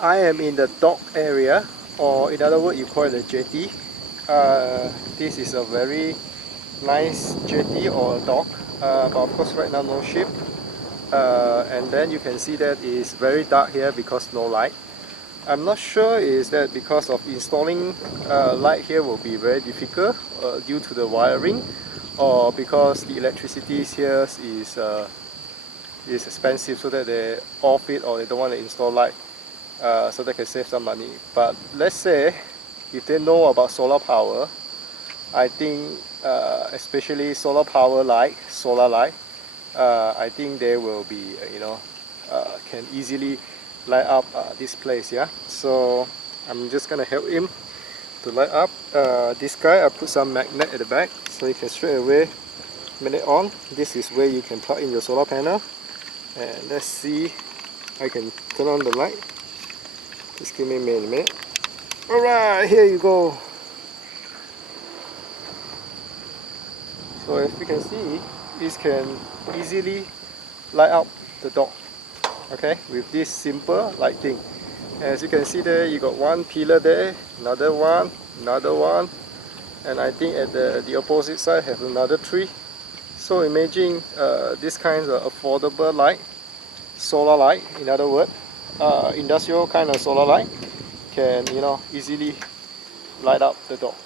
I am in the dock area, or in other words you call it a jetty. This is a very nice jetty or dock, but of course right now no ship. And then you can see that it's very dark here because no light. I'm not sure is that because of installing light here will be very difficult due to the wiring, or because the electricity here is expensive, so that they off it or they don't want to install light, so they can save some money. But let's say if they know about solar power, I think especially solar power light, solar light, I think they will be can easily light up this place. Yeah, so I'm just gonna help him to light up this guy. I put some magnet at the back so you can straight away magnet on. This is where you can plug in your solar panel, and let's see, I can turn on the light. Just give me a minute. Alright, here you go. So as you can see, this can easily light up the dock, okay, with this simple lighting. As you can see there, you got one pillar there, another one, and I think at the opposite side have another three. So imagine this kind of affordable light, solar light, in other words, industrial kind of solar light, can easily light up the dock.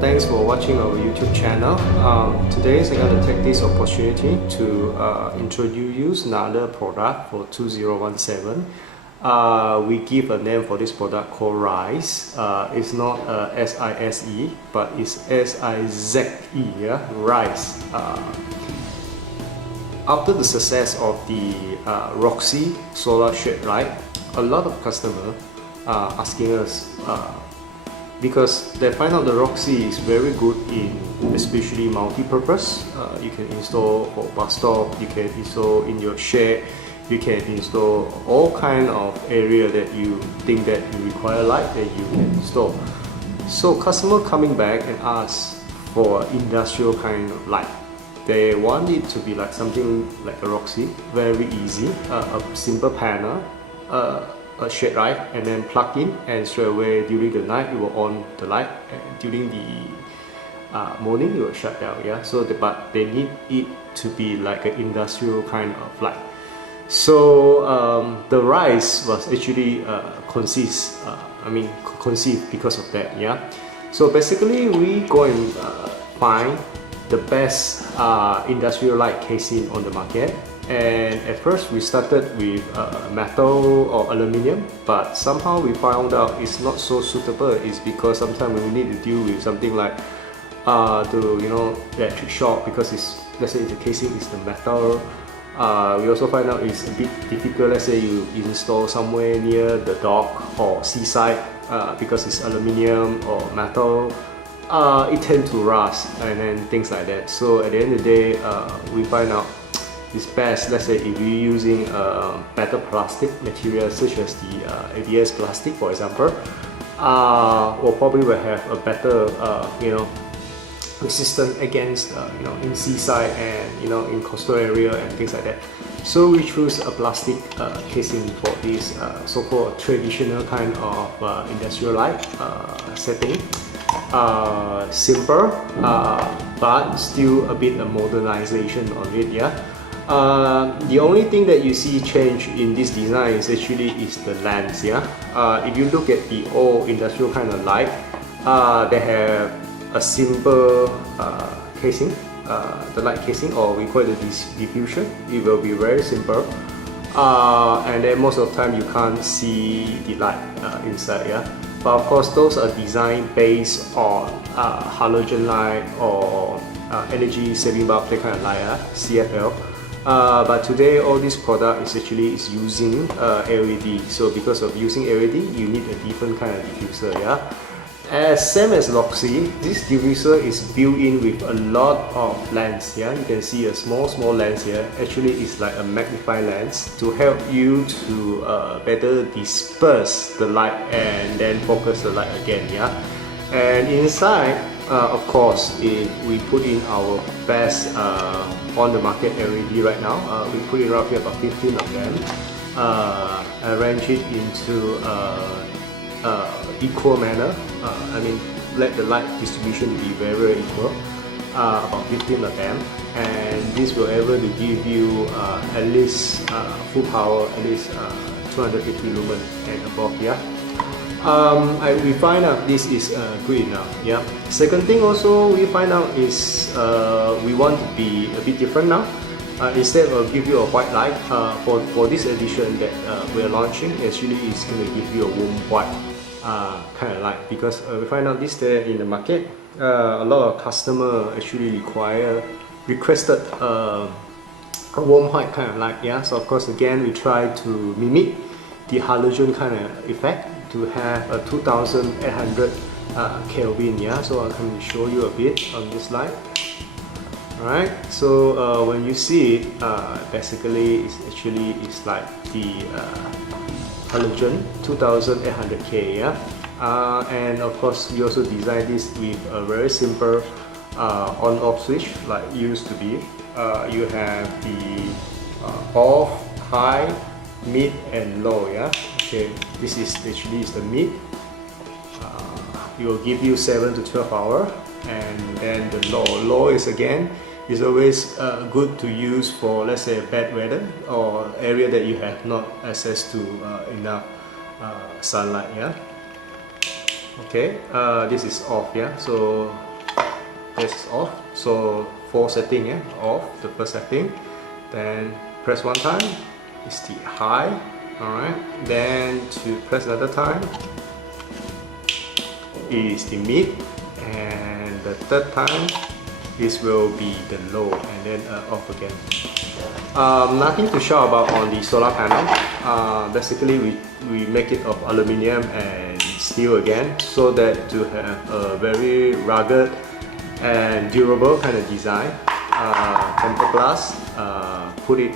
Thanks for watching our YouTube channel. Today I'm going to take this opportunity to introduce another product for 2017. We give a name for this product called RIZE. It's not S-I-S-E, but it's S-I-Z-E, yeah? RIZE. After the success of the Roxy solar shade light, a lot of customers are asking us because they find out the Roxy is very good in especially multi-purpose. You can install for bus stop, you can install in your shed, you can install all kind of area that you think that you require light, that you can install. So customer coming back and ask for industrial kind of light. They want it to be like something like a Roxy, very easy, a simple panel, a shade light, and then plug in, and straight away during the night you will on the light, and during the morning you will shut down. Yeah, so but they need it to be like an industrial kind of light. So the RIZE was actually conceived because of that. Yeah, so basically we go and find the best industrial light casing on the market. And at first we started with metal or aluminium, but somehow we found out it's not so suitable. It's because sometimes we need to deal with something like electric shock, because it's, let's say the casing is the metal. We also find out it's a bit difficult. Let's say you install somewhere near the dock or seaside, because it's aluminium or metal. It tends to rust and then things like that. So at the end of the day, we find out it's best, let's say if you're using better plastic material such as the ABS plastic, for example, or probably will have a better resistance against in seaside and in coastal area and things like that. So we choose a plastic casing for this so-called traditional kind of industrial light setting. Simple, but still a bit of modernization on it. Yeah. The only thing that you see change in this design is actually the lens. Yeah. If you look at the old industrial kind of light, they have a simple casing, the light casing, or we call it diffusion. It will be very simple, and then most of the time you can't see the light inside. Yeah. But of course, those are designed based on halogen light or energy saving bulb, that kind of light, CFL. But today all this product is using LED. So because of using LED, you need a different kind of diffuser. Yeah. Same as Loxy, this diffuser is built in with a lot of lens. Yeah, you can see a small lens here. Actually, it's like a magnifying lens to help you to better disperse the light and then focus the light again. Yeah, and inside, of course, we put in our best on the market LED right now. We put in roughly about 15 of them. Arrange it into equal manner. I mean, let the light distribution be very equal. About 15 of them, and this will able to give you at least full power, at least 250 lumen and above. Yeah. We find out this is good enough. Yeah. Second thing also we find out is we want to be a bit different now. Instead of give you a white light, for this edition that we're launching, actually it's going to give you a warm white kind of light, because we find out this there in the market, a lot of customer actually requested a warm white kind of light. Yeah, so of course again we try to mimic the halogen kind of effect to have a 2800 Kelvin. Yeah, so I can show you a bit on this light. Alright, so when you see it, basically it's like the halogen 2800K. Yeah, and of course we also designed this with a very simple on-off switch like it used to be. You have the off, high, mid and low. Yeah, okay, this is actually the mid. It will give you 7 to 12 hours, and then the low is again is always good to use for, let's say, bad weather or area that you have not access to enough sunlight. Yeah, okay, this is off. Yeah, so this is off. So for setting, yeah, off, the first setting, then press one time, it's the high. Alright, then to press another time is the mid, and the third time this will be the low, and then off again. Nothing to shout about on the solar panel. Basically we make it of aluminium and steel again, so that to have a very rugged and durable kind of design. Tempered glass, put it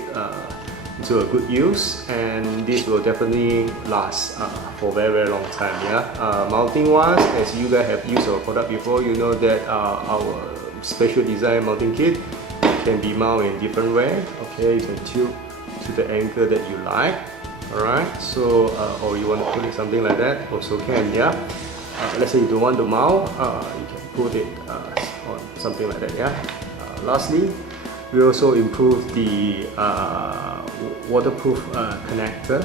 into a good use, and this will definitely last for very long time. Yeah, mounting wise, as you guys have used our product before, you know that our special design mounting kit can be mounted in different way. Okay, you can tilt to the angle that you like. Alright, so or you want to put it something like that, also can. Yeah, let's say you don't want to mount, you can put it on something like that. Yeah. Lastly, we also improved the waterproof connector.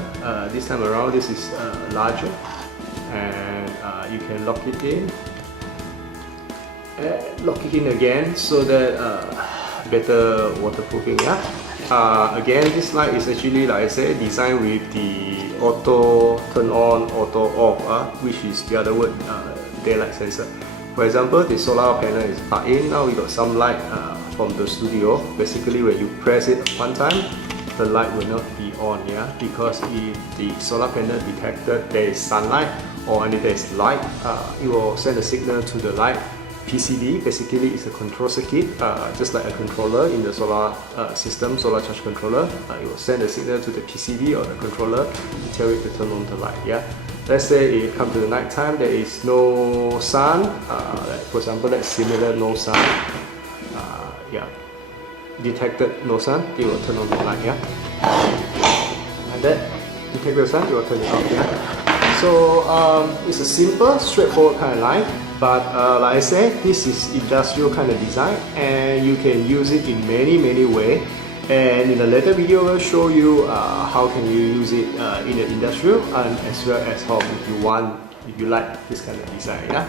This time around, this is larger, and you can lock it in. Lock it in again, so that better waterproofing. Yeah. Again, this light is actually, like I said, designed with the auto turn on, auto off, which is the other word, daylight sensor. For example, the solar panel is plugged in. Now we got some light from the studio. Basically, when you press it one time, the light will not be on. Yeah, because if the solar panel detected there is sunlight or there is light, it will send a signal to the light PCB. Basically, it's a control circuit, just like a controller in the solar system, solar charge controller. It will send a signal to the PCB or the controller to tell it to turn on the light. Yeah. Let's say it comes to the night time, there is no sun. Like for example, that's similar, no sun. Yeah. Detected no sun, it will turn on the light. Yeah. And then detect the sun, it will turn it off. Yeah. So it's a simple, straightforward kind of light. But like I said, this is industrial kind of design, and you can use it in many ways. And in a later video, I'll show you how can you use it in the industrial, and as well as how if you like this kind of design. Yeah.